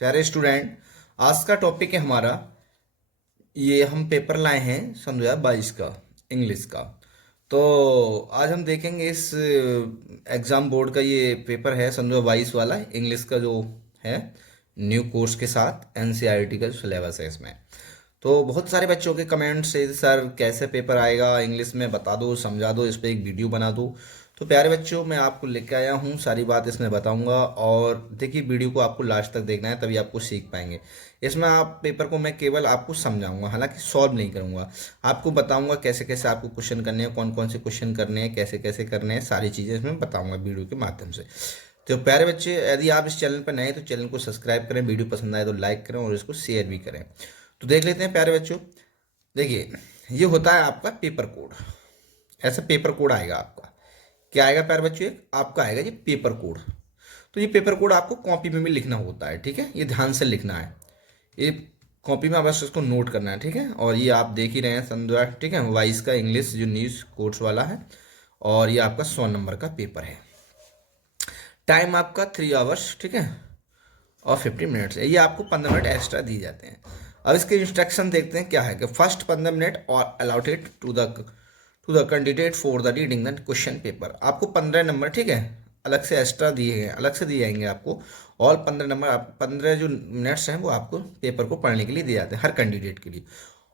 प्यारे स्टूडेंट, आज का टॉपिक है हमारा। ये हम पेपर लाए हैं सन 2022 का, इंग्लिश का। तो आज हम देखेंगे इस एग्ज़ाम बोर्ड का ये पेपर है सन 2022 वाला इंग्लिश का जो है, न्यू कोर्स के साथ एनसीईआरटी का जो सिलेबस है इसमें। तो बहुत सारे बच्चों के कमेंट्स है, सर कैसे पेपर आएगा, इंग्लिश में बता दो, समझा दो, इस पर एक वीडियो बना दो। तो प्यारे बच्चों, मैं आपको लेके आया हूँ, सारी बात इसमें बताऊंगा। और देखिए, वीडियो को आपको लास्ट तक देखना है, तभी आपको सीख पाएंगे। इसमें आप पेपर को मैं केवल आपको समझाऊंगा, हालांकि सॉल्व नहीं करूंगा। आपको बताऊंगा कैसे कैसे आपको क्वेश्चन करने हैं, कौन कौन से क्वेश्चन करने हैं, कैसे कैसे करने हैं, सारी चीज़ें इसमें बताऊंगा वीडियो के माध्यम से। तो प्यारे बच्चे, यदि आप इस चैनल पर नए हैं तो चैनल को सब्सक्राइब करें, वीडियो पसंद आए तो लाइक करें और इसको शेयर भी करें। तो देख लेते हैं प्यारे बच्चों। देखिए, ये होता है आपका पेपर कोड। ऐसा पेपर कोड आएगा आपका। क्या आएगा प्यारे बच्चों? एक आपका आएगा ये पेपर कोड। तो ये पेपर कोड आपको कॉपी में भी लिखना होता है, ठीक है? ये ध्यान से लिखना है। ये कॉपी में बस इसको नोट करना है, ठीक है? और ये आप देख ही रहे हैं संध्या, ठीक है, 22 का इंग्लिश जो न्यूज़ कोर्स वाला है। और ये आपका 100 नंबर का पेपर है। टाइम आपका 3 आवर्स, ठीक है, और 50 मिनट्स है। ये आपको 15 मिनट एक्स्ट्रा दिए जाते हैं। अब इसके इंस्ट्रक्शन देखते हैं क्या है कि फर्स्ट 15 मिनट और allotted to the candidate for the reading the question paper. आपको 15 नंबर, ठीक है, अलग से एक्स्ट्रा दिए हैं, अलग से दिए जाएंगे आपको। और 15 नंबर, आप 15 जो मिनट्स हैं वो आपको पेपर को पढ़ने के लिए दिए जाते हैं हर कैंडिडेट के लिए।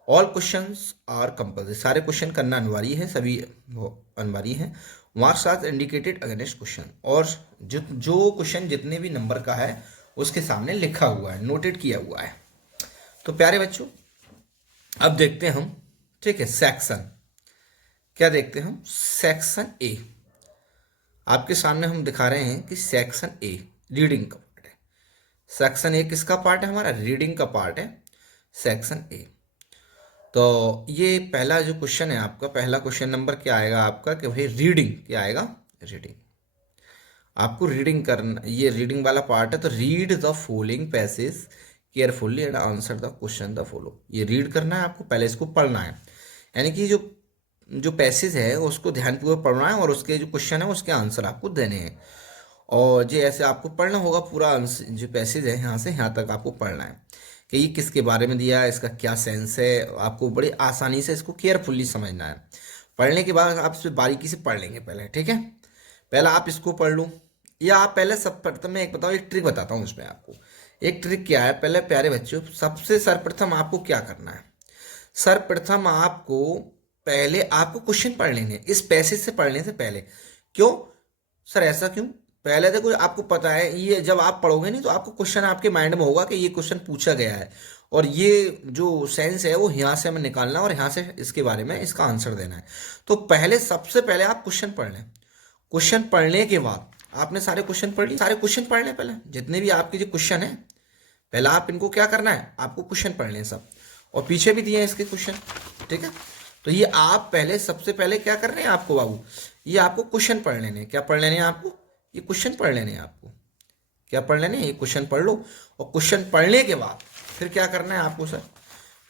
ऑल क्वेश्चंस आर कंपल्सरी, सारे क्वेश्चन करना अनिवार्य है, सभी वो अनिवार्य है। Marks are indicated against question, और जो क्वेश्चन जितने भी नंबर का है उसके सामने लिखा हुआ है, नोटेड किया हुआ है। तो प्यारे बच्चों, अब देखते हैं हम, ठीक है, सेक्शन। क्या देखते हैं हम? Section A. आपके सामने हम दिखा रहे हैं कि सेक्शन ए रीडिंग का पार्ट है। सेक्शन ए किसका पार्ट है? हमारा रीडिंग का पार्ट है, सेक्शन ए। तो ये पहला जो क्वेश्चन है आपका, पहला क्वेश्चन नंबर क्या आएगा आपका कि भाई रीडिंग क्या आएगा? रीडिंग। आपको रीडिंग करना, ये रीडिंग वाला पार्ट है। तो read the following passage carefully and answer the question the follow. ये रीड करना है आपको, पहले इसको पढ़ना है। यानी कि जो जो पैसेज है उसको ध्यानपूर्वक पढ़ना है, और उसके जो क्वेश्चन है उसके आंसर आपको देने हैं। और ये ऐसे आपको पढ़ना होगा पूरा जो पैसेज है यहाँ से यहाँ तक आपको पढ़ना है कि ये किसके बारे में दिया है, इसका क्या सेंस है। आपको बड़ी आसानी से इसको केयरफुली समझना है। पढ़ने के बाद आप इस पर बारीकी से पढ़ लेंगे पहले, ठीक है? पहले आप इसको पढ़ लो, या आप पहले सब प्रथम मैं एक बताओ, एक ट्रिक बताता हूँ इसमें आपको। एक ट्रिक क्या है, पहले प्यारे बच्चों, सबसे सर्वप्रथम आपको क्या करना है? सर्वप्रथम आपको पहले आपको क्वेश्चन पढ़ लेने हैं इस पैसेज से पढ़ने से पहले। क्यों सर, ऐसा क्यों? पहले देखो, आपको पता है ये जब आप पढ़ोगे नहीं तो आपको क्वेश्चन आपके माइंड में होगा कि ये क्वेश्चन पूछा गया है, और ये जो सेंस है वो यहाँ से हमें निकालना है और यहाँ से इसके बारे में इसका आंसर देना है। तो पहले, सबसे पहले आप क्वेश्चन पढ़ लें। क्वेश्चन पढ़ने के बाद आपने सारे क्वेश्चन पढ़ लिए, सारे क्वेश्चन पढ़ लें पहले, जितने भी आपके जो क्वेश्चन है, पहले आप इनको क्या करना है, आपको क्वेश्चन पढ़ लें सब। और पीछे भी दिए हैं इसके क्वेश्चन, ठीक है? तो ये आप पहले, सबसे पहले क्या कर रहे हैं आपको बाबू, ये आपको क्वेश्चन पढ़ लेने हैं। क्या पढ़ लेने हैं आपको? ये क्वेश्चन पढ़ लेने हैं आपको। क्या पढ़ लेने हैं? ये क्वेश्चन पढ़ लो। और क्वेश्चन पढ़ने के बाद फिर क्या करना है आपको सर?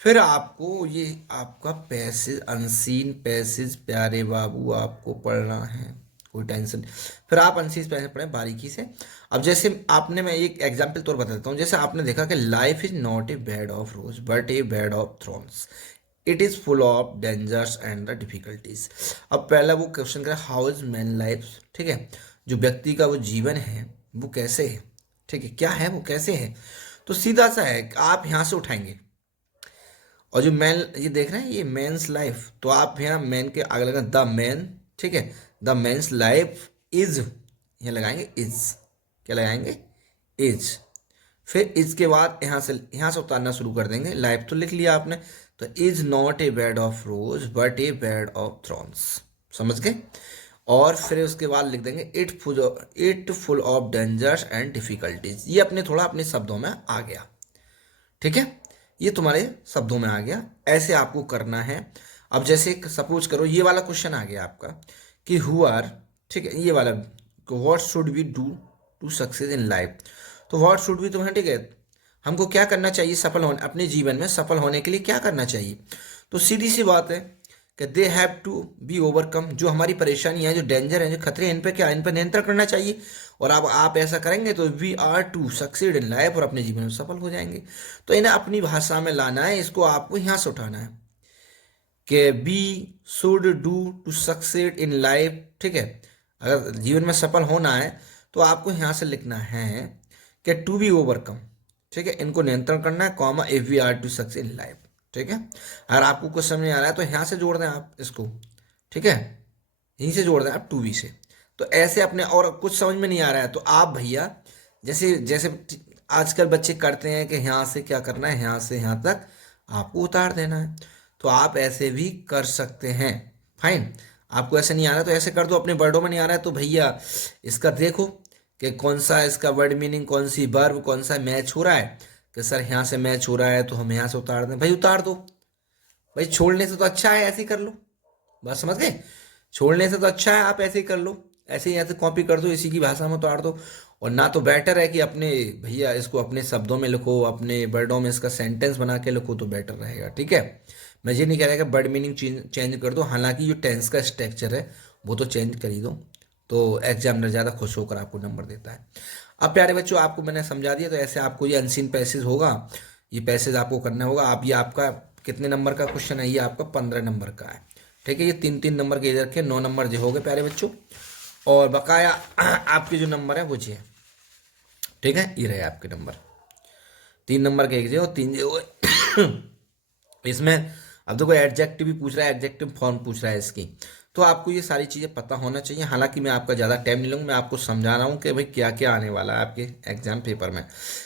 फिर आपको ये आपका पैसेज, अनसीन पैसेज प्यारे बाबू आपको पढ़ना है, कोई टेंशन नहीं। फिर आप अनसीन पैसेज पढ़ें बारीकी से। अब जैसे आपने, मैं एक एग्जाम्पल तौर बता देता हूँ। जैसे आपने देखा कि life is not a bed of rose but A bed of Thrones, it is full of dangers and the difficulties. अब पहला वो क्वेश्चन करें, हाउ इज मैन लाइफ, ठीक है, जो व्यक्ति का वो जीवन है वो कैसे है, ठीक है, क्या है वो, कैसे है। तो सीधा सा है, आप यहाँ से उठाएंगे, और जो मैन, ये देख रहे हैं ये मेंस लाइफ, तो आप यहाँ मैन के आगे लगा द मैन, ठीक है, द मेंस लाइफ इज, यहाँ लगाएंगे इज। क्या लगाएंगे? इज। फिर इज के बाद यहाँ से उतारना शुरू कर देंगे। लाइफ तो लिख लिया आपने, तो is not a bed of rose but A bed of Thrones. समझ गए? और फिर उसके बाद लिख देंगे it full of dangers and difficulties. ये अपने थोड़ा अपने शब्दों में आ गया, ठीक है, ये तुम्हारे शब्दों में आ गया। ऐसे आपको करना है। अब जैसे सपोज करो ये वाला क्वेश्चन आ गया आपका कि हु आर, ठीक है, ये वाला what should we do to success in life. तो व्हाट शुड वी, तुम्हें, ठीक है, हमको क्या करना चाहिए सफल होने, अपने जीवन में सफल होने के लिए क्या करना चाहिए? तो सीधी सी बात है कि they have to be overcome. जो हमारी परेशानी है, जो डेंजर है, जो खतरे हैं, इन पे क्या, इन पर नियंत्रण करना चाहिए। और अब आप ऐसा करेंगे तो we are to succeed in life, और अपने जीवन में सफल हो जाएंगे। तो इन्हें अपनी भाषा में लाना है, इसको आपको यहाँ से उठाना है कि we should do to succeed in life. ठीक है, अगर जीवन में सफल होना है तो आपको यहाँ से लिखना है कि टू बी ओवरकम। ठीक है, इनको नियंत्रण करना है, comma if we are to succeed in life. ठीक है, अगर आपको कुछ समझ नहीं आ रहा है तो यहाँ से जोड़ दें आप इसको। ठीक है, यहीं से जोड़ दें आप टू बी से। तो ऐसे अपने, और कुछ समझ में नहीं आ रहा है तो आप भैया जैसे जैसे आजकल बच्चे करते हैं कि यहाँ से क्या करना है, यहाँ से यहाँ तक आपको उतार देना है, तो आप ऐसे भी कर सकते हैं। फाइन, आपको ऐसे नहीं आ रहा तो ऐसे कर दो। अपने वर्डों में नहीं आ रहा है तो भैया इसका देखो कि कौन सा इसका वर्ड मीनिंग, कौन सी वर्ब, कौन सा मैच हो रहा है। कि सर यहाँ से मैच हो रहा है तो हम यहाँ से उतार दें, भाई उतार दो। भाई छोड़ने से तो अच्छा है ऐसे ही कर लो, बस समझ गए। छोड़ने से तो अच्छा है आप ऐसे ही कर लो, ऐसे ही ऐसे कॉपी कर दो, इसी की भाषा में उतार दो। और ना तो बेटर है कि अपने भैया इसको अपने शब्दों में लिखो, अपने वर्डों में इसका सेंटेंस बना के लिखो तो बेटर रहेगा। ठीक है, मैं ये नहीं कह रहा कि वर्ड मीनिंग चेंज कर दो, हालांकि जो टेंस का स्ट्रक्चर है वो तो चेंज कर ही दो, तो एग्जामिनर ज़्यादा खुश होकर आपको नंबर देता है। अब प्यारे बच्चों आपको मैंने समझा दिया, तो ऐसे आपको ये अनसीन पैसेज होगा, ये पैसेज आपको करना होगा। आप ये आपका कितने नंबर का क्वेश्चन है, ये आपका 15 नंबर का है। ठीक है, ये 3-3 नंबर के इधर के 9 नंबर जो हो गए प्यारे बच्चों, और बकाया आपके जो नंबर है वो जी है। ठीक है, ये रहे आपके नंबर, 3 नंबर के एक जो, 3 जो इसमें। अब देखो एडजेक्टिव भी पूछ रहा है, एडजेक्टिव फॉर्म पूछ रहा है इसकी, तो आपको ये सारी चीज़ें पता होना चाहिए। हालांकि मैं आपका ज़्यादा टाइम नहीं लूँगा, मैं आपको समझा रहा हूँ कि भाई क्या क्या आने वाला है आपके एग्जाम पेपर में।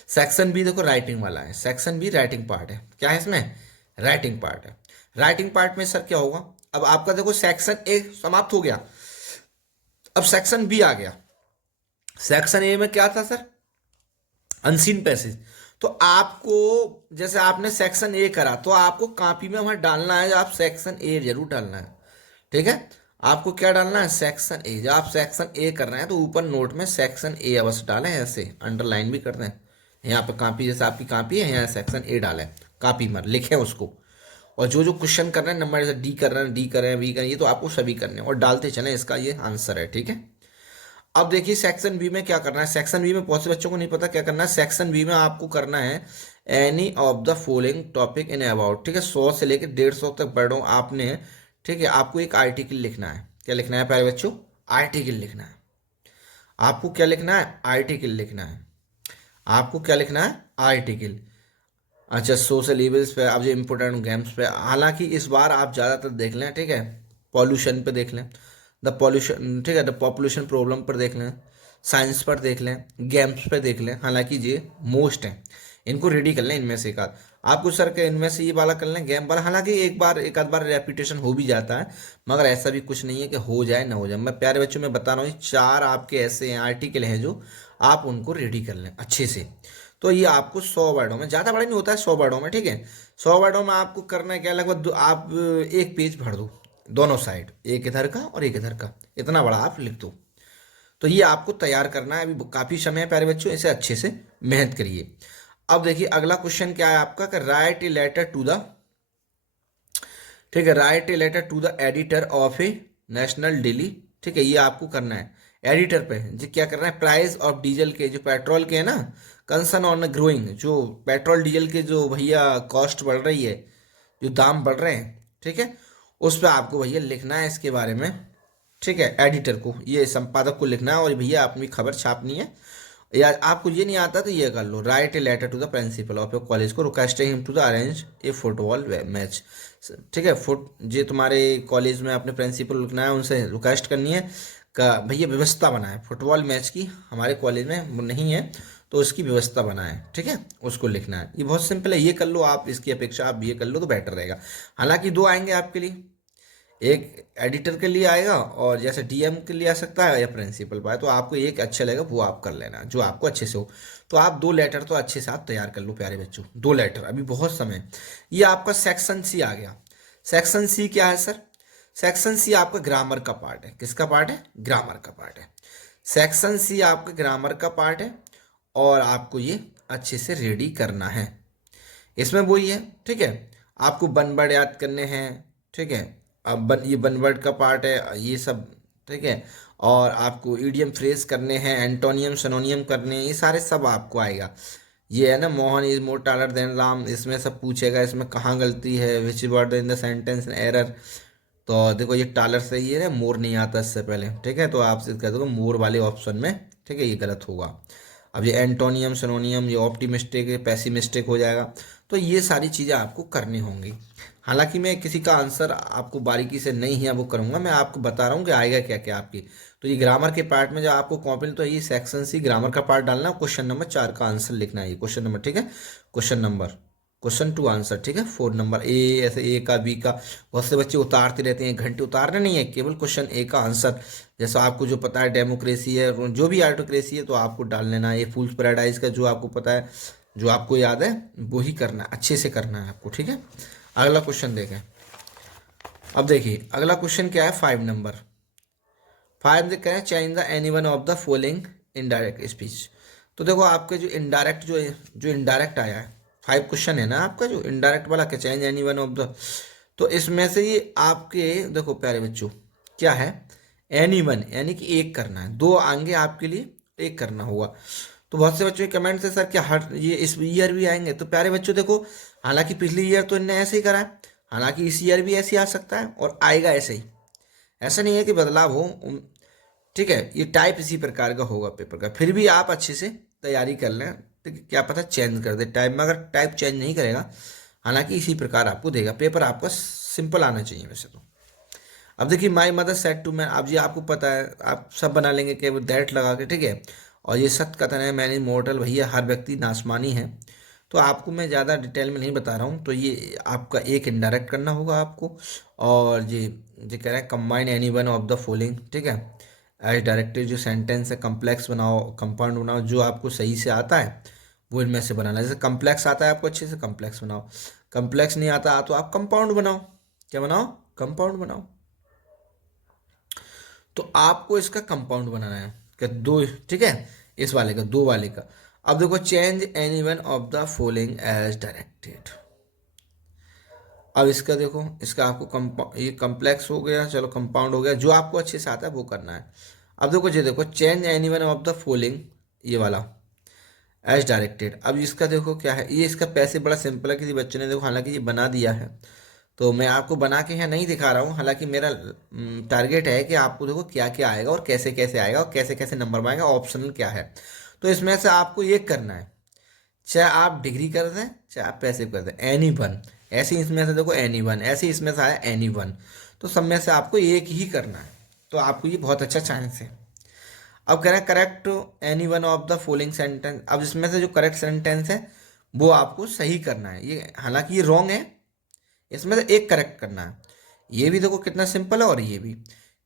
सेक्शन बी देखो राइटिंग वाला है, सेक्शन बी राइटिंग पार्ट है। क्या है इसमें, राइटिंग पार्ट है। राइटिंग पार्ट में सर क्या होगा, अब आपका देखो सेक्शन ए समाप्त हो गया, अब सेक्शन बी आ गया। सेक्शन ए में क्या था सर, अनसीन पैसेज। तो आपको जैसे आपने सेक्शन ए करा तो आपको कॉपी में वहां डालना है, आप सेक्शन ए जरूर डालना है। ठीक है, आपको क्या डालना है, सेक्शन ए। जब आप सेक्शन ए कर रहे हैं तो ऊपर नोट में सेक्शन ए अवश्य डालें, ऐसे अंडरलाइन भी कर दें। यहाँ पे कॉपी, जैसे आपकी कॉपी है यहाँ सेक्शन ए डालें, कॉपी में लिखें उसको। और जो जो क्वेश्चन कर रहे हैं नंबर, जैसे डी कर रहे हैं, डी कर रहे हैं, बी कर रहे हैं, ये तो आपको सभी करने हैं और डालते चलें, इसका ये आंसर है। ठीक है, अब देखिए सेक्शन बी में क्या करना है। सेक्शन बी में बहुत से बच्चों को नहीं पता क्या करना है। सेक्शन बी में आपको करना है any of the following topic in about. ठीक है, 100 से लेकर 150 तक वर्डों आपने, ठीक है, आपको एक आर्टिकल लिखना है। क्या लिखना है प्यारे बच्चों, आर्टिकल लिखना है। आपको क्या लिखना है, आर्टिकल लिखना है। आपको क्या लिखना है, आर्टिकल। अच्छा, सोशल इवेंट्स पे, अब जो इम्पोर्टेंट गेम्स पे, हालांकि इस बार आप ज़्यादातर देख लें। ठीक है, पॉल्यूशन पे देख लें, द पॉल्यूशन, ठीक है, द पॉपुलेशन प्रॉब्लम पर देख लें, साइंस पर देख लें, गेम्स पे देख लें। हालांकि ये मोस्ट हैं, इनको रेडी कर लें इनमें से एक आध। आपको सर के इनमें से ये वाला कर लें, गेम वाला। हालांकि एक बार एक आध बार रेपिटेशन हो भी जाता है, मगर ऐसा भी कुछ नहीं है कि हो जाए ना हो जाए। मैं प्यारे बच्चों में बता रहा हूँ, 4 आपके ऐसे हैं आर्टिकल हैं जो आप उनको रेडी कर लें अच्छे से। तो ये आपको 100 वर्डों में, ज़्यादा बड़ा नहीं होता है, 100 वर्डों में। ठीक है, 100 वर्डों में आपको करना है क्या, लगभग आप एक पेज भर दो दोनों साइड, एक इधर का और एक इधर का, इतना बड़ा आप लिख दो। तो ये आपको तैयार करना है, अभी काफ़ी समय है प्यारे बच्चों, इसे अच्छे से मेहनत करिए। अब देखिए अगला क्वेश्चन क्या है आपका, कि write a letter to the, ठीक है, write a letter to the editor of a national daily. ठीक है, ये आपको करना है एडिटर पे। जो क्या करना है, प्राइस ऑफ डीजल के, जो पेट्रोल के है ना, कंसर्न ऑन ग्रोइंग, जो पेट्रोल डीजल के जो भैया कॉस्ट बढ़ रही है, जो दाम बढ़ रहे हैं, ठीक है, उस पर आपको भैया लिखना है इसके बारे में। ठीक है, एडिटर को, ये संपादक को लिखना है, और भैया अपनी खबर छापनी है। या आपको ये नहीं आता तो ये कर लो, write a letter to the principal of your college को requesting him to the arrange a football match. ठीक है, ये तुम्हारे कॉलेज में अपने प्रिंसिपल लिखना है, उनसे रिक्वेस्ट करनी है का भैया व्यवस्था बनाए फुटबॉल मैच की, हमारे कॉलेज में नहीं है तो उसकी व्यवस्था बनाए। ठीक है, उसको लिखना है। ये बहुत सिंपल है, ये कर लो आप, इसकी अपेक्षा आप ये कर लो तो बेटर रहेगा। हालांकि 2 आएंगे आपके लिए, एक एडिटर के लिए आएगा और जैसे डीएम के लिए आ सकता है या प्रिंसिपल पर, तो आपको एक अच्छा लगेगा वो आप कर लेना जो आपको अच्छे से हो। तो आप 2 लेटर तो अच्छे से आप तैयार कर लो प्यारे बच्चों, 2 लेटर, अभी बहुत समय। ये आपका सेक्शन सी आ गया। सेक्शन सी क्या है सर, सेक्शन सी आपका ग्रामर का पार्ट है। किसका पार्ट है, ग्रामर का पार्ट है। सेक्शन सी आपका ग्रामर का पार्ट है और आपको ये अच्छे से रेडी करना है। इसमें वही है, ठीक है, आपको वन वर्ड याद करने हैं। ठीक है, अब ये वन वर्ड का पार्ट है ये सब। ठीक है, और आपको ईडियम फ्रेज करने हैं, एंटोनियम सिनोनियम करने हैं, ये सारे सब आपको आएगा। ये है ना, Mohan is more taller than Ram, इसमें सब पूछेगा, इसमें कहाँ गलती है, which word in the sentence error. तो देखो ये टालर सही है ना, मोर नहीं आता इससे पहले, ठीक है, तो आप कह दोगे मोर वाले ऑप्शन में, ठीक है, ये गलत होगा। अब ये एंटोनियम सिनोनियम, ये ऑप्टिमिस्टिक, ये पेसिमिस्टिक हो जाएगा। तो ये सारी चीज़ें आपको करनी होंगी। हालांकि मैं किसी का आंसर आपको बारीकी से नहीं है वो करूँगा, मैं आपको बता रहा हूँ कि आएगा क्या क्या आपकी। तो ये ग्रामर के पार्ट में जब आपको कॉपी, तो ये सेक्शन सी ग्रामर का पार्ट डालना, क्वेश्चन नंबर 4 का आंसर लिखना है, ये क्वेश्चन नंबर, ठीक है, क्वेश्चन टू आंसर, ठीक है, 4 नंबर ए, ऐसे ए का बी का। बहुत से बच्चे उतारते रहते हैं, घंटे उतारने नहीं है, केवल क्वेश्चन ए का आंसर। जैसा आपको जो पता है डेमोक्रेसी है, जो भी आर्टोक्रेसी है, तो आपको डाल लेना है। ये फूल्स पैराडाइज का जो आपको पता है, जो आपको याद है, वो ही करना है, अच्छे से करना है आपको, ठीक है। अगला क्वेश्चन देखें। अब देखिए अगला क्वेश्चन क्या है, 5 नंबर। 5 कह रहे हैं change the any one of the following indirect speech. तो देखो आपके जो इनडायरेक्ट, जो इनडायरेक्ट आया है, 5 क्वेश्चन है ना आपका, जो इनडायरेक्ट वाला क्या, change any one of the, तो इसमें से ये आपके देखो प्यारे बच्चों, क्या है, एनी वन यानी कि एक करना है, दो आएंगे आपके लिए, एक करना होगा। तो बहुत से बच्चों के कमेंट से, सर क्या हर ये इस ईयर भी आएंगे? तो प्यारे बच्चों देखो, हालांकि पिछली ईयर तो इनने ऐसे ही करा है, हालांकि इस ईयर भी ऐसे ही आ सकता है और आएगा ऐसे ही, ऐसा नहीं है कि बदलाव हो। ठीक है, ये टाइप इसी प्रकार का होगा पेपर का, फिर भी आप अच्छे से तैयारी कर लें, ठीक है, क्या पता चेंज कर दे टाइप में, अगर टाइप चेंज नहीं करेगा, हालांकि इसी प्रकार आपको देगा पेपर, आपका सिंपल आना चाहिए वैसे तो। अब देखिए, my mother said to man, अब जी आपको पता है, आप सब बना लेंगे केवल दैट लगा के, ठीक है। और ये सत्य कथन है, मैन इज मोर्टल, भैया हर व्यक्ति नाशमानी है। तो आपको मैं ज़्यादा डिटेल में नहीं बता रहा हूँ, तो ये आपका एक इनडायरेक्ट करना होगा आपको। और ये कह रहा है combine any one of the following, ठीक है, एज डायरेक्टेड। जो सेंटेंस है कम्प्लेक्स बनाओ, कंपाउंड बनाओ, जो आपको सही से आता है वो इनमें से बनाना। जैसे कम्प्लेक्स आता है आपको, अच्छे से कम्प्लेक्स बनाओ, कम्प्लेक्स नहीं आता तो आप कंपाउंड बनाओ, क्या बनाओ, कंपाउंड बनाओ। तो आपको इसका कंपाउंड बनाना है, क्या दो, ठीक है, इस वाले का, दो वाले का। अब देखो, change any one of the following as directed. अब इसका देखो, इसका आपको ये कम्प्लेक्स हो गया, चलो कंपाउंड हो गया, जो आपको अच्छे से आता है वो करना है। अब देखो ये देखो, change any one of the following, ये वाला एज डायरेक्टेड। अब इसका देखो क्या है, ये इसका पैसे बड़ा सिंपल है, किसी बच्चे ने देखो हालांकि ये बना दिया है, तो मैं आपको बना के यहाँ नहीं दिखा रहा हूँ, हालांकि मेरा टारगेट है कि आपको देखो क्या क्या आएगा और कैसे कैसे आएगा और कैसे कैसे नंबर में आएगा, ऑप्शनल क्या है। तो इसमें से आपको ये करना है, चाहे आप डिग्री कर दें चाहे आप पैसिव कर दें, एनी वन, ऐसे ही इसमें से देखो एनी वन, ऐसे ही इसमें से आया एनी वन, तो सब में से आपको एक ही करना है, तो आपको ये बहुत अच्छा चांस है। अब कह रहे हैं correct any one of the following sentence. अब इसमें से जो करेक्ट सेंटेंस है वो आपको सही करना है, ये हालांकि ये रॉन्ग है, इसमें से एक करेक्ट करना है। ये भी देखो कितना सिंपल है, और ये भी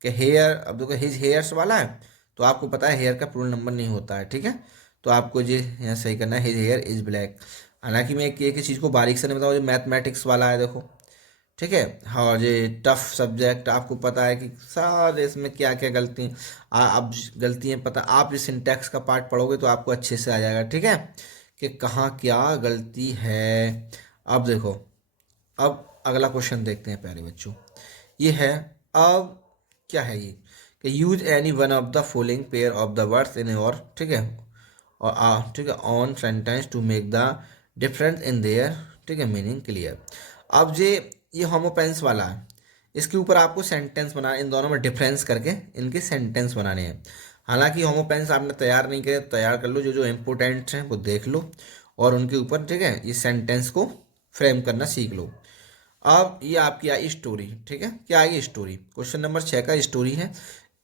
कि हेयर, अब देखो हिज हेयर्स वाला है, तो आपको पता है हेयर का प्लूरल नंबर नहीं होता है, ठीक है, तो आपको ये यहाँ सही करना है, हिज हेयर इज ब्लैक। हालांकि मैं एक चीज़ को बारीक से नहीं बताऊँ, जो मैथमेटिक्स वाला है देखो, ठीक है, हाँ, और ये टफ सब्जेक्ट, आपको पता है कि सारे इसमें क्या क्या गलती, अब गलती है पता, आप इस सिंटैक्स का पार्ट पढ़ोगे तो आपको अच्छे से आ जाएगा, ठीक है, कि कहाँ क्या गलती है। अब देखो, अब अगला क्वेश्चन देखते हैं प्यारे बच्चों, ये है, अब क्या है ये, कि use any one of the following pair of the words in your, ठीक है, और ठीक है, on sentence to make the difference in their, ठीक है, मीनिंग क्लियर। अब ये होमोपेंस वाला है, इसके ऊपर आपको सेंटेंस बनाना, इन दोनों में डिफरेंस करके इनके सेंटेंस बनाने हैं। हालांकि होमोपेंस आपने तैयार नहीं किया, तैयार कर लो, जो जो इम्पोर्टेंट हैं वो देख लो, और उनके ऊपर, ठीक है, ये सेंटेंस को फ्रेम करना सीख लो। अब ये आपकी आई स्टोरी, ठीक है, क्या आएगी स्टोरी, क्वेश्चन नंबर 6 का स्टोरी है,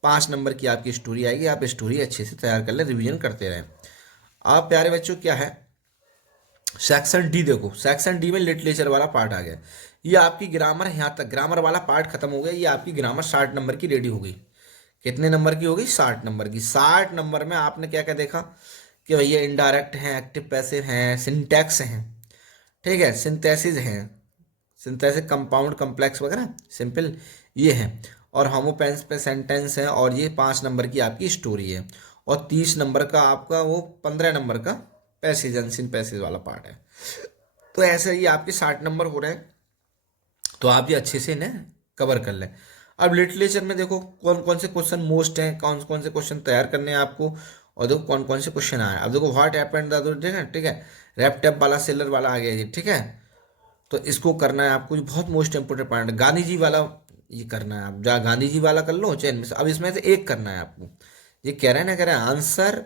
5 नंबर की आपकी स्टोरी आएगी, आप स्टोरी अच्छे से तैयार कर ले, रिवीजन करते रहें। आप प्यारे बच्चों क्या है, सेक्शन डी देखो, सेक्शन डी में लिटरेचर वाला पार्ट आ गया, ये आपकी ग्रामर, यहाँ तक ग्रामर वाला पार्ट खत्म हो गया, ये आपकी ग्रामर 60 नंबर की रेडी हो गई। कितने नंबर की होगी, 60 नंबर की। 60 नंबर में आपने क्या क्या देखा, कि भैया इनडायरेक्ट हैं, एक्टिव पैसिव हैं, सिंटैक्स हैं, ठीक है, सिंथेसिस हैं, सिंथेसिस, कंपाउंड, कम्प्लेक्स वगैरह, सिंपल, ये है, और होमोपेंस पे सेंटेंस है, और ये 5 नंबर की आपकी स्टोरी है, और 30 नंबर का आपका वो 15 नंबर का पैसेज, अनसीन पैसेज वाला पार्ट है। तो ऐसे ही आपके 60 नंबर हो रहे हैं, तो आप ये अच्छे से इन्हें कवर कर लें। अब लिटरेचर में देखो कौन कौन से क्वेश्चन मोस्ट हैं, कौन कौन से क्वेश्चन तैयार करने हैं आपको, और देखो कौन कौन से क्वेश्चन आए। अब देखो व्हाट हैपेंड ठीक है, रैप टैप वाला सेलर वाला आ गया ये, ठीक है। तो इसको करना है आपको, ये बहुत most important point. Gandhi ji वाला ये करना है आप, जहाँ गांधी जी वाला कर लो चाहे इनमें से, अब इसमें से एक करना है आपको। ये कह रहा है ना, कह रहा है answer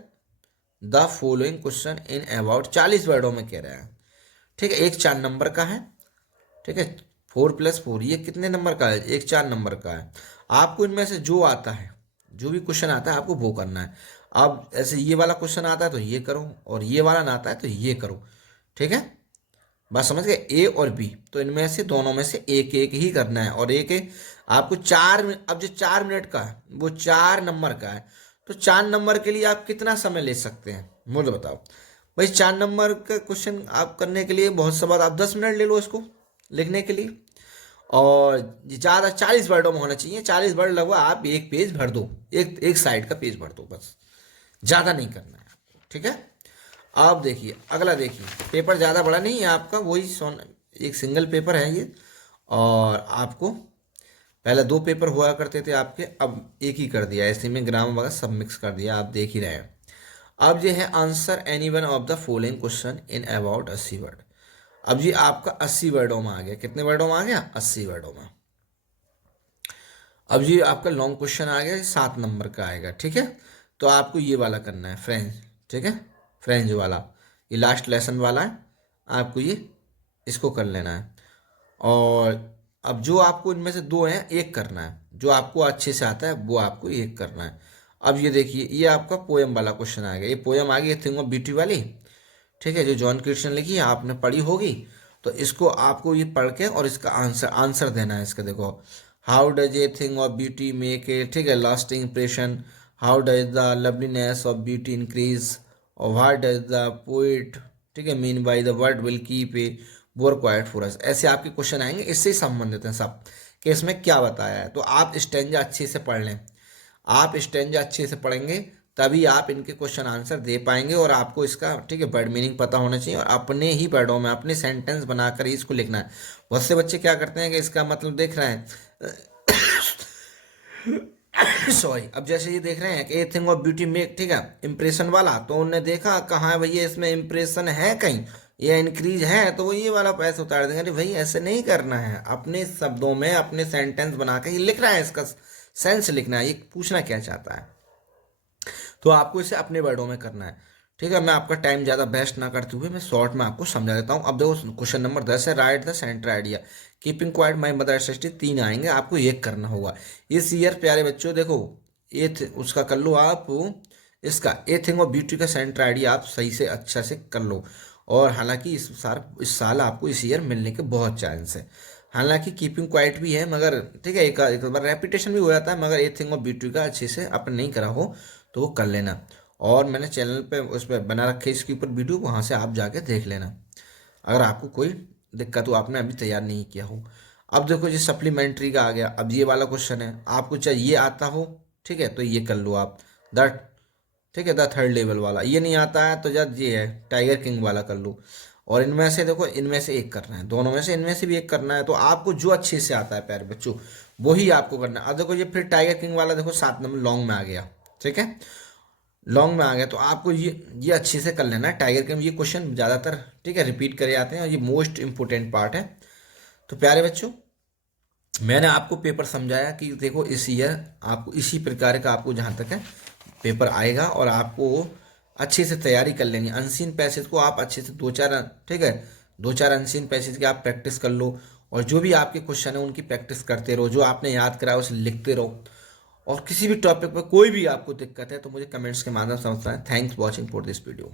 the following question in about 40 वर्डों में कह रहा है, ठीक है। एक 4 नंबर का है, ठीक है। 4+4 ये कितने नंबर का है, एक 4 नंबर का है। आपको इनमें से जो आता है, जो भी क्वेश्चन आता है आपको वो करना है। अब ऐसे ये वाला क्वेश्चन आता है तो ये करो, और ये वाला ना आता है तो ये करो, ठीक है। बस समझ गए, ए और बी, तो इनमें से दोनों में से एक एक ही करना है। और एक एक आपको 4 अब जो 4 मिनट का है वो 4 नंबर का है, तो 4 नंबर के लिए आप कितना समय ले सकते हैं मुझे बताओ भाई। 4 नंबर का क्वेश्चन आप करने के लिए बहुत सा बात, आप 10 मिनट ले लो इसको लिखने के लिए। और ज़्यादा 40 वर्डों में होना चाहिए, 40 वर्ड लगभग आप एक पेज भर दो, एक एक साइड का पेज भर दो, बस ज़्यादा नहीं करना है आपको, ठीक है। आप देखिए अगला, देखिए पेपर ज़्यादा बड़ा नहीं है आपका, वही एक सिंगल पेपर है ये। और आपको पहले 2 पेपर हुआ करते थे आपके, अब एक ही कर दिया, ऐसे में ग्रामर वगैरह सब मिक्स कर दिया, आप देख ही रहे हैं। अब ये है answer any one of the following question in about 80 word. अब ये आपका 80 वर्डों में आ गया, कितने वर्डों में आ गया, 80 वर्डों में। अब ये आपका लॉन्ग क्वेश्चन आ गया, 7 नंबर का आएगा, ठीक है। तो आपको ये वाला करना है फ्रेंच, ठीक है, फ्रेंच वाला, ये लास्ट लेसन वाला है, आपको ये इसको कर लेना है। और अब जो आपको इनमें से 2 हैं एक करना है, जो आपको अच्छे से आता है वो आपको एक करना है। अब ये देखिए ये आपका पोएम वाला क्वेश्चन आ गया, ये पोएम आ गई थिंग ऑफ ब्यूटी वाली, ठीक है, जो जॉन क्रिश्चियन लिखी है, आपने पढ़ी होगी। तो इसको आपको ये पढ़ के और इसका आंसर आंसर देना है इसका। देखो, how does a thing of beauty make a, ठीक है, lasting impression, how does the loveliness of beauty increase, और व्हाट डज द पोइट, ठीक है, mean by the word will keep a bore quiet for us. ऐसे आपके question आएंगे, इससे ही संबंधित हैं सब, कि इसमें क्या बताया है। तो आप स्टेंजा अच्छे से पढ़ लें, आप स्टेंजा अच्छे से पढ़ेंगे तभी आप इनके क्वेश्चन आंसर दे पाएंगे। और आपको इसका, ठीक है, वर्ड मीनिंग पता होना चाहिए, और अपने ही वर्डों में अपने सेंटेंस बनाकर ही इसको लिखना है। बहुत से बच्चे क्या करते हैं कि इसका मतलब देख रहे हैं सॉरी, अब जैसे ये देख रहे हैं कि a thing of beauty make, ठीक है, इंप्रेशन वाला, तो उन्होंने देखा कहाँ है भैया इसमें इंप्रेशन है कहीं या इंक्रीज है, तो वो ये वाला पैसे उतार देंगे। अरे भाई ऐसे नहीं करना है, अपने शब्दों में अपने सेंटेंस बना के ये लिखना है, इसका सेंस लिखना है, ये पूछना क्या चाहता है। तो आपको इसे अपने वर्डों में करना है, ठीक है। मैं आपका टाइम ज़्यादा वेस्ट ना करते हुए मैं शॉर्ट में आपको समझा देता हूँ। अब देखो क्वेश्चन नंबर 10 है, write the centre idea, keeping quiet my mother एसेस्टी, 3 आएंगे, आपको ये करना होगा। इस ईयर प्यारे बच्चों देखो, उसका कर लो आप, इसका ए थिंग ऑफ ब्यूटी का सेंटर आइडिया आप सही से अच्छा से कर लो। और हालांकि इस साल आपको इस ईयर मिलने के बहुत चांस है। हालांकि कीपिंग क्वाइट भी है, मगर ठीक है, एक बार रेपिटेशन भी हो जाता है, मगर ए थिंग ऑफ ब्यूटी का अच्छे से अपन नहीं करा हो तो वो कर लेना। और मैंने चैनल पे उस पर बना रखे इसके ऊपर वीडियो, वहाँ से आप जाके देख लेना अगर आपको कोई दिक्कत हो, आपने अभी तैयार नहीं किया हो। अब देखो ये सप्लीमेंट्री का आ गया, अब ये वाला क्वेश्चन है, आपको चाहे ये आता हो, ठीक है, तो ये कर लो आप, दैट, ठीक है, द थर्ड लेवल वाला। ये नहीं आता है तो जब ये है टाइगर किंग वाला कर लो। और इनमें से देखो, इनमें से एक करना है, दोनों में से इनमें से भी एक करना है। तो आपको जो अच्छे से आता है प्यारे बच्चों वही आपको करना है। अब देखो ये फिर टाइगर किंग वाला देखो 7 नंबर लॉन्ग में आ गया, ठीक है, लॉन्ग में आ गया, तो आपको ये अच्छे से कर लेना है। टाइगर किंग ये क्वेश्चन ज़्यादातर, ठीक है, रिपीट करे आते हैं और ये मोस्ट इंपॉर्टेंट पार्ट है। तो प्यारे बच्चों, मैंने आपको पेपर समझाया कि देखो इस ईयर आपको इसी प्रकार का आपको जहाँ तक है पेपर आएगा, और आपको अच्छे से तैयारी कर लेनी। अनसीन पैसेज को आप अच्छे से 2-4, ठीक है, 2-4 अनसीन पैसेज की आप प्रैक्टिस कर लो। और जो भी आपके क्वेश्चन है उनकी प्रैक्टिस करते रहो, जो आपने याद करा उसे लिखते रहो। और किसी भी टॉपिक पर कोई भी आपको दिक्कत है तो मुझे कमेंट्स के माध्यम से समझना है। Thanks watching for this video.